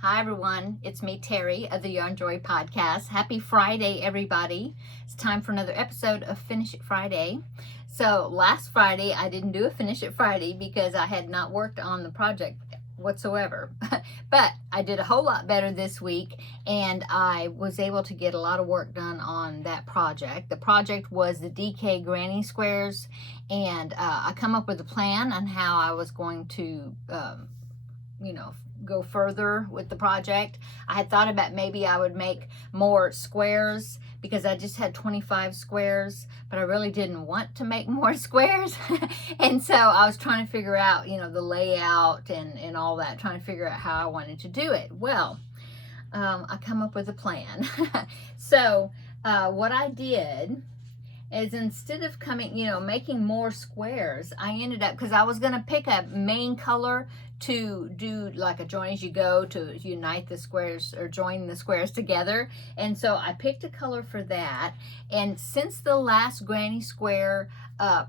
Hi everyone, it's me Terry of the Yarn Joy podcast. Happy Friday everybody. It's time for another episode of Finish It Friday. So last Friday I didn't do a Finish It Friday because I had not worked on the project whatsoever. But I did a whole lot better this week and I was able to get a lot of work done on that project. The project was the DK granny squares, and I come up with a plan on how I was going to go further with the project. I had thought about maybe I would make more squares because I just had 25 squares, but I really didn't want to make more squares. And so I was trying to figure out, the layout and all that, trying to figure out how I wanted to do it. Well, I come up with a plan. So what I did is instead of making more squares, I ended up, because I was going to pick a main color to do like a join as you go to unite the squares or join the squares together. And so I picked a color for that. And since the last granny square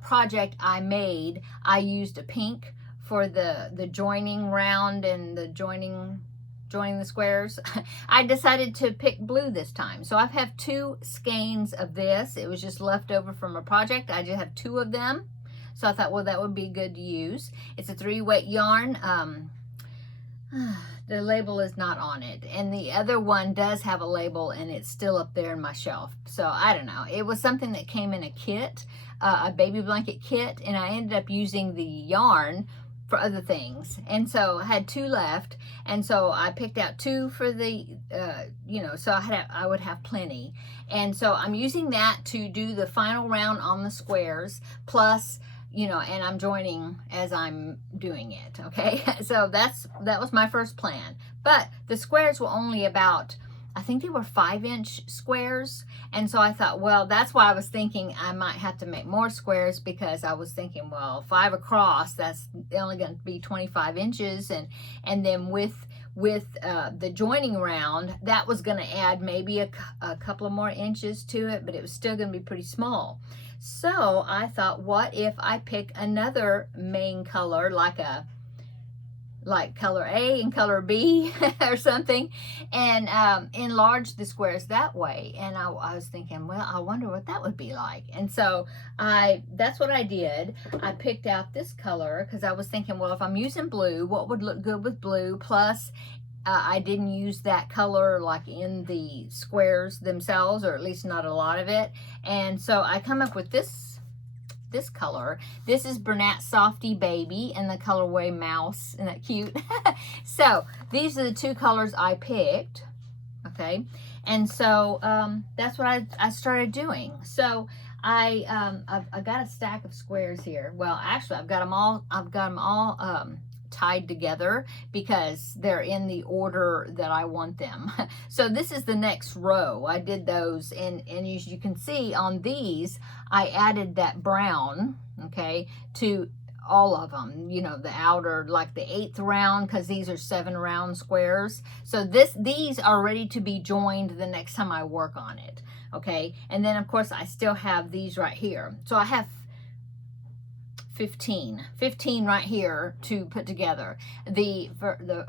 project I made, I used a pink for the joining round and the joining the squares. I decided to pick blue this time. So I have 2 skeins of this. It was just left over from a project. I just have 2 of them. So I thought, well, that would be good to use. It's a 3-weight yarn. The label is not on it. And the other one does have a label and it's still up there in my shelf. So I don't know. It was something that came in a kit, a baby blanket kit, and I ended up using the yarn for other things. And so I had 2 left, and so I picked out 2 for the so I would have plenty. And so I'm using that to do the final round on the squares, plus and I'm joining as I'm doing it. Okay. So that was my first plan, but the squares were only about, I think they were 5-inch squares. And so I thought, well, that's why I was thinking I might have to make more squares, because I was thinking, well, 5 across, that's only going to be 25 inches. And then with the joining round, that was going to add maybe a couple of more inches to it, but it was still going to be pretty small. So I thought, what if I pick another main color, like color A and color B or something, and enlarge the squares that way. And I was thinking, well, I wonder what that would be like. And so that's what I did. I picked out this color because I was thinking, well, if I'm using blue, what would look good with blue? Plus I didn't use that color like in the squares themselves, or at least not a lot of it. And so I come up with this color. This is Bernat Softy Baby in the colorway Mouse. Isn't that cute? So these are the 2 colors I picked. Okay. And so that's what I started doing. So I've got a stack of squares here. Well, actually I've got them all tied together because they're in the order that I want them. So this is the next row. I did those, and as you can see on these, I added that brown, okay, to all of them, the outer, like the 8th round, because these are 7 round squares. So these are ready to be joined the next time I work on it. Okay. And then of course I still have these right here. So I have 15 right here to put together. The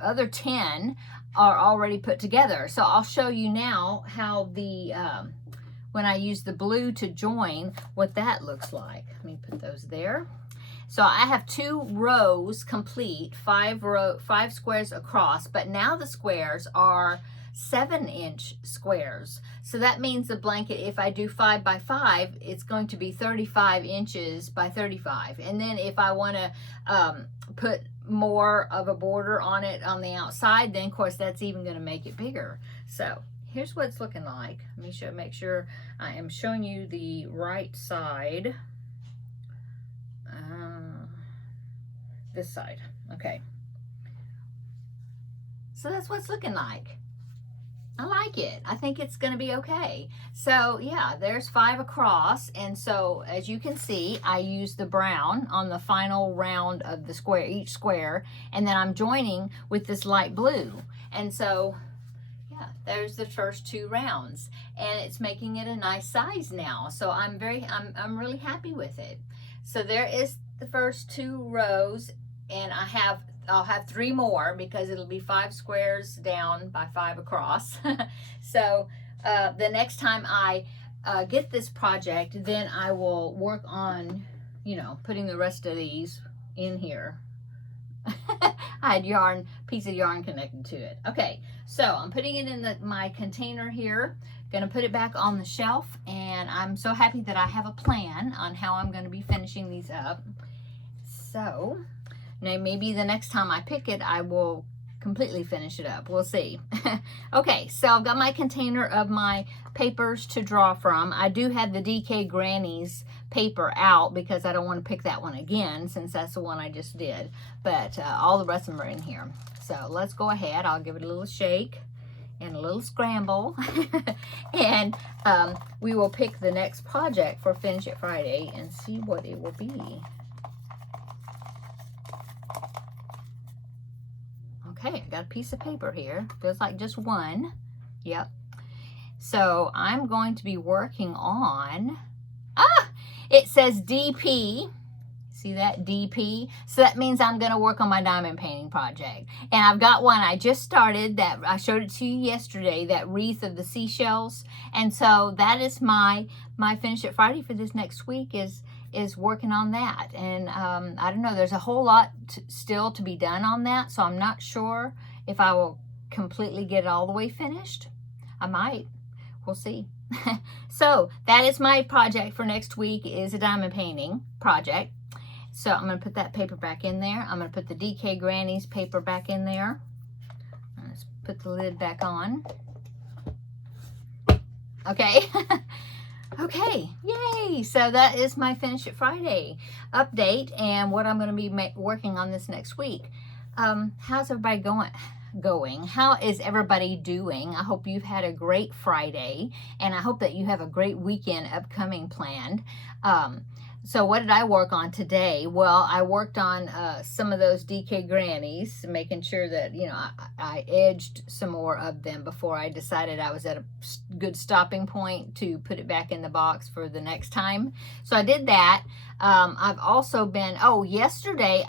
other 10 are already put together. So I'll show you now how when I use the blue to join, what that looks like. Let me put those there. So I have 2 rows complete, 5 squares across, but now the squares are 7-inch squares. So that means the blanket, if I do 5 by 5, it's going to be 35 inches by 35. And then if I want to put more of a border on it on the outside, then of course that's even going to make it bigger. So here's what it's looking like. Let me make sure I am showing you the right side. This side. Okay. So that's what it's looking like. I like it. I think it's going to be okay. So yeah, there's 5 across. And so as you can see, I use the brown on the final round of the square, each square. And then I'm joining with this light blue. And so yeah, there's the first 2 rounds, and it's making it a nice size now. So I'm really happy with it. So there is the first 2 rows, and I have I'll have 3 more because it'll be 5 squares down by 5 across. So the next time I get this project, then I will work on, you know, putting the rest of these in here. I had yarn, piece of yarn connected to it. Okay, so I'm putting it in my container here. Gonna put it back on the shelf, and I'm so happy that I have a plan on how I'm gonna be finishing these up. So now maybe the next time I pick it, I will completely finish it up. We'll see. Okay, so I've got my container of my papers to draw from. I do have the DK Grannies paper out because I don't want to pick that one again since that's the one I just did. But all the rest of them are in here. So let's go ahead. I'll give it a little shake and a little scramble. And we will pick the next project for Finish It Friday and see what it will be. Okay, I got a piece of paper here. Feels like just one. Yep. So I'm going to be working on, it says DP. See that, DP? So that means I'm going to work on my diamond painting project. And I've got one I just started that I showed it to you yesterday, that wreath of the seashells. And so that is my Finish It Friday for this next week is working on that. And I don't know, there's a whole lot still to be done on that, so I'm not sure if I will completely get it all the way finished. I might. We'll see. So that is my project for next week, is a diamond painting project. So I'm going to put that paper back in there. I'm going to put the DK Grannies paper back in there. Let's put the lid back on. Okay. Okay, yay! So that is my Finish It Friday update and what I'm going to be working on this next week. How's everybody going? How is everybody doing? I hope you've had a great Friday, and I hope that you have a great weekend upcoming planned. So what did I work on today? Well, I worked on some of those DK Grannies, making sure that, you know, I edged some more of them before I decided I was at a good stopping point to put it back in the box for the next time. So I did that. I've also been, yesterday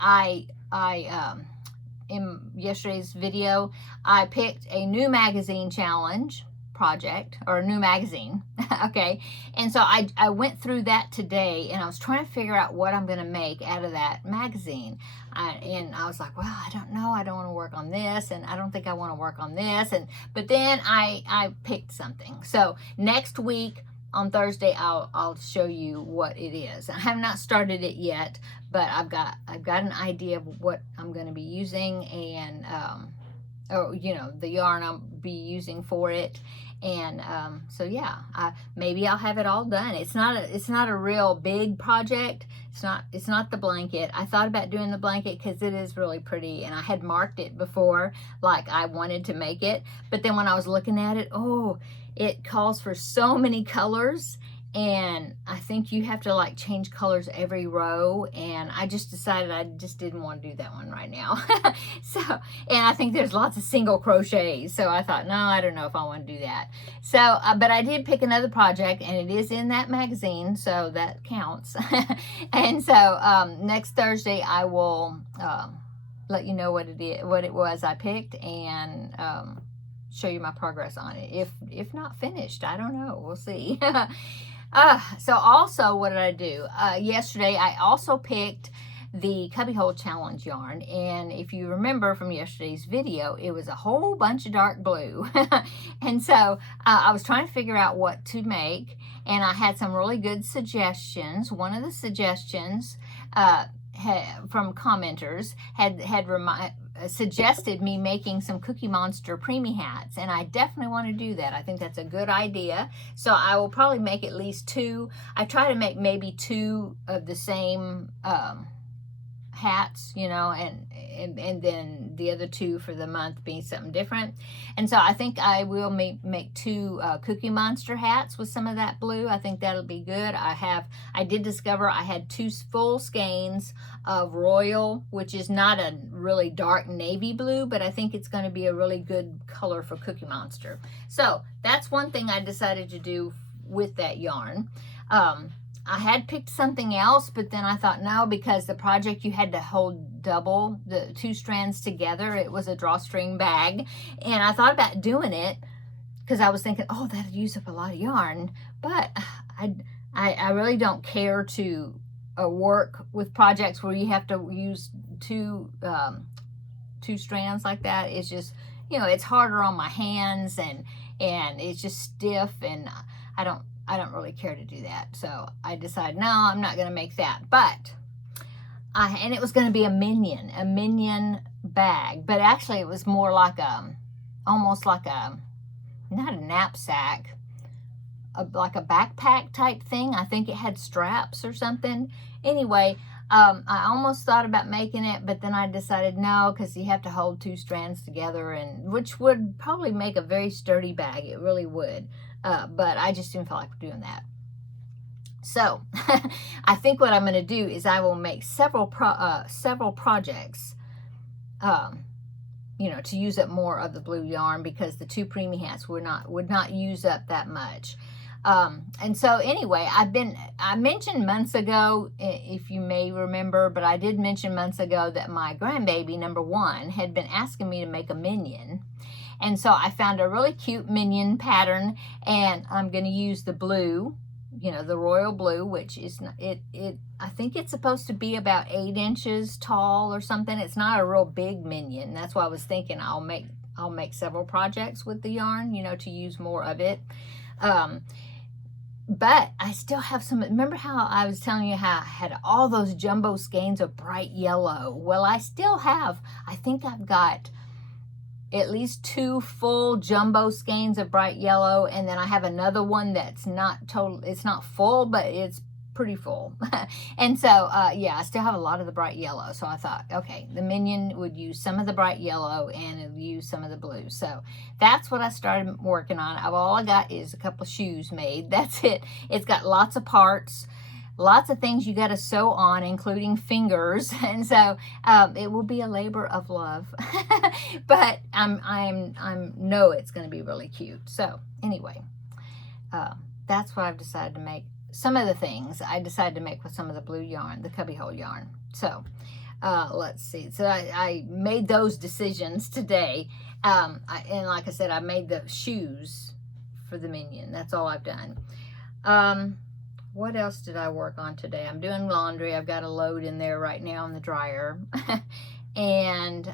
in yesterday's video, I picked a new magazine challenge project, or a new magazine. Okay, and so I went through that today, and I was trying to figure out what I'm going to make out of that magazine. And I was like, well, I don't know, I don't want to work on this, and I don't think I want to work on this, but then I picked something. So next week on Thursday I'll show you what it is. I have not started it yet, but I've got an idea of what I'm going to be using, and you know, the yarn I'll be using for it. And so yeah, maybe I'll have it all done. It's not a real big project. It's not the blanket. I thought about doing the blanket because it is really pretty, and I had marked it before, like I wanted to make it. But then when I was looking at it, it calls for so many colors, and I think you have to like change colors every row, and I just decided I just didn't want to do that one right now. So, and I think there's lots of single crochets, so I thought, no, I don't know if I want to do that. So but I did pick another project, and it is in that magazine, so that counts. And so next Thursday I will let you know what it was I picked, and show you my progress on it. If not finished, I don't know, we'll see. So also, what did I do? Yesterday, I also picked the Cubbyhole Challenge yarn. And if you remember from yesterday's video, it was a whole bunch of dark blue. And so I was trying to figure out what to make. And I had some really good suggestions. One of the suggestions from commenters had suggested me making some Cookie Monster preemie hats, and I definitely want to do that. I think that's a good idea. So I will probably make at least 2. I try to make maybe 2 of the same hats, you know, and then the other 2 for the month being something different. And so I think I will make 2 Cookie Monster hats with some of that blue. I think that'll be good. I did discover I had 2 full skeins of Royal, which is not a really dark navy blue, but I think it's going to be a really good color for Cookie Monster. So that's one thing I decided to do with that yarn. I had picked something else, but then I thought, no, because the project you had to hold double the 2 strands together. It was a drawstring bag, and I thought about doing it because I was thinking, oh, that'd use up a lot of yarn, but I really don't care to work with projects where you have to use two strands like that. It's just, you know, it's harder on my hands, and it's just stiff, and I don't really care to do that. So I decided, no, I'm not going to make that. But and it was going to be a minion bag, but actually it was more like almost like not a knapsack, like a backpack type thing. I think it had straps or something. Anyway, I almost thought about making it, but then I decided no, because you have to hold 2 strands together, and which would probably make a very sturdy bag. It really would. But I just didn't feel like doing that. So I think what I'm going to do is I will make several projects, you know, to use up more of the blue yarn, because the 2 preemie hats would not use up that much. And so anyway, I mentioned months ago, if you may remember, but I did mention months ago that my grandbaby, number 1, had been asking me to make a minion. And so I found a really cute minion pattern, and I'm going to use the blue, you know, the royal blue, which is, I think it's supposed to be about 8 inches tall or something. It's not a real big minion. That's why I was thinking I'll make several projects with the yarn, you know, to use more of it. But I still have some. Remember how I was telling you how I had all those jumbo skeins of bright yellow? Well, I still have, I think I've got at least 2 full jumbo skeins of bright yellow, and then I have another one that's not total, it's not full, but it's pretty full. And so yeah, I still have a lot of the bright yellow. So I thought, okay, the minion would use some of the bright yellow and it would use some of the blue. So that's what I started working on. All I got is a couple of shoes made. That's it. It's got lots of parts, lots of things you got to sew on, including fingers. And so it will be a labor of love, but I'm know it's going to be really cute. So anyway, that's what I've decided to make. Some of the things I decided to make with some of the blue yarn, the cubbyhole yarn. So let's see. So I made those decisions today. And like I said, I made the shoes for the minion. That's all I've done. What else did I work on today? I'm doing laundry. I've got a load in there right now in the dryer. And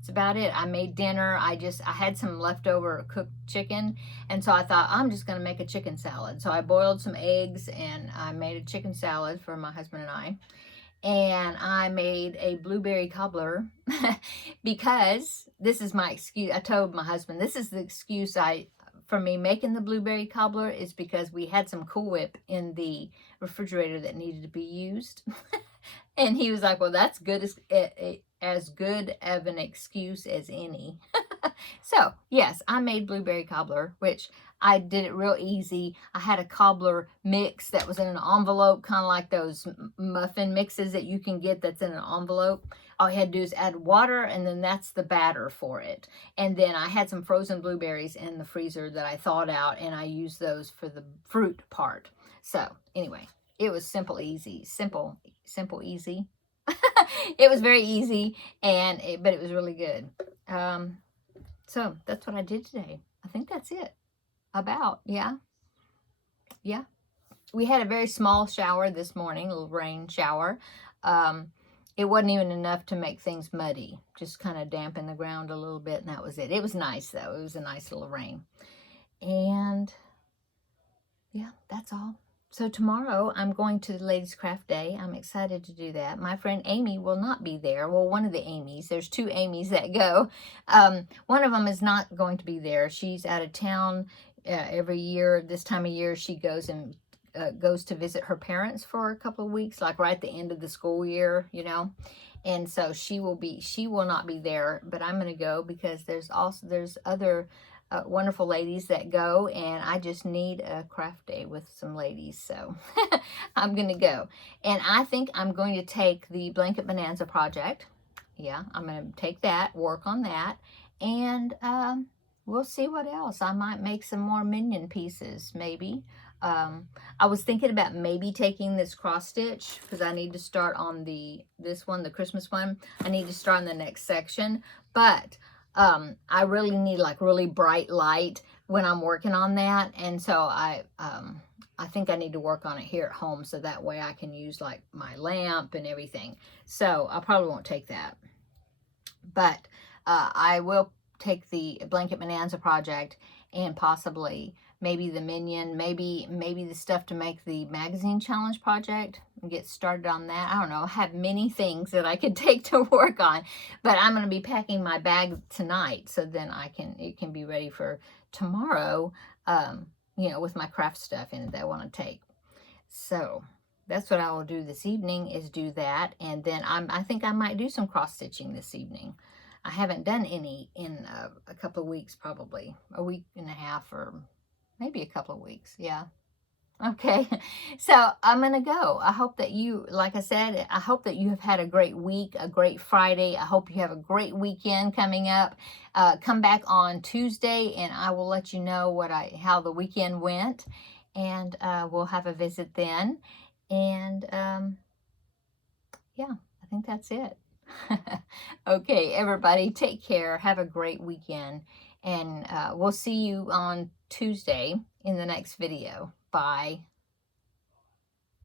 that's about it. I made dinner. I had some leftover cooked chicken, and so I thought I'm just going to make a chicken salad. So I boiled some eggs, and I made a chicken salad for my husband and I. And I made a blueberry cobbler because this is my excuse. I told my husband, this is the excuse for me making the blueberry cobbler, is because we had some Cool Whip in the refrigerator that needed to be used. And he was like, well, that's good as good of an excuse as any. So yes, I made blueberry cobbler, which I did it real easy. I had a cobbler mix that was in an envelope, kind of like those muffin mixes that you can get that's in an envelope. All you had to do is add water, and then that's the batter for it. And then I had some frozen blueberries in the freezer that I thawed out, and I used those for the fruit part. So anyway, it was simple, easy. It was very easy, but it was really good. So that's what I did today. I think that's it. Yeah. We had a very small shower this morning, a little rain shower. It wasn't even enough to make things muddy, just kind of dampen the ground a little bit, and that was it. It was nice, though. It was a nice little rain. And yeah, that's all. So tomorrow I'm going to the Ladies Craft Day. I'm excited to do that. My friend Amy will not be there. Well, one of the Amy's. There's 2 Amy's that go. One of them is not going to be there. She's out of town every year. This time of year she goes to visit her parents for a couple of weeks, like right at the end of the school year, you know. And so she will not be there, but I'm going to go because there's other wonderful ladies that go, and I just need a craft day with some ladies, so I'm gonna go. And I think I'm going to take the Blanket Bonanza project. Yeah, I'm gonna take that, work on that, and we'll see what else. I might make some more minion pieces, maybe. I was thinking about maybe taking this cross stitch because I need to start on this one, the Christmas one. I need to start on the next section, but I really need like really bright light when I'm working on that, and so I think I need to work on it here at home so that way I can use like my lamp and everything. So I probably won't take that, but I will take the Blanket Bonanza project and possibly maybe the Minion, maybe the stuff to make the magazine challenge project and get started on that. I don't know. I have many things that I could take to work on, but I'm going to be packing my bag tonight so then it can be ready for tomorrow, you know, with my craft stuff in it that I want to take. So that's what I will do this evening, is do that. And then I think I might do some cross stitching this evening. I haven't done any in a couple of weeks, probably a week and a half, or maybe a couple of weeks. Yeah. Okay. So I'm going to go. I hope that you, like I said, I hope that you have had a great week, a great Friday. I hope you have a great weekend coming up. Come back on Tuesday and I will let you know how the weekend went. And we'll have a visit then. And yeah, I think that's it. Okay, everybody, take care. Have a great weekend. And we'll see you on Tuesday in the next video. Bye.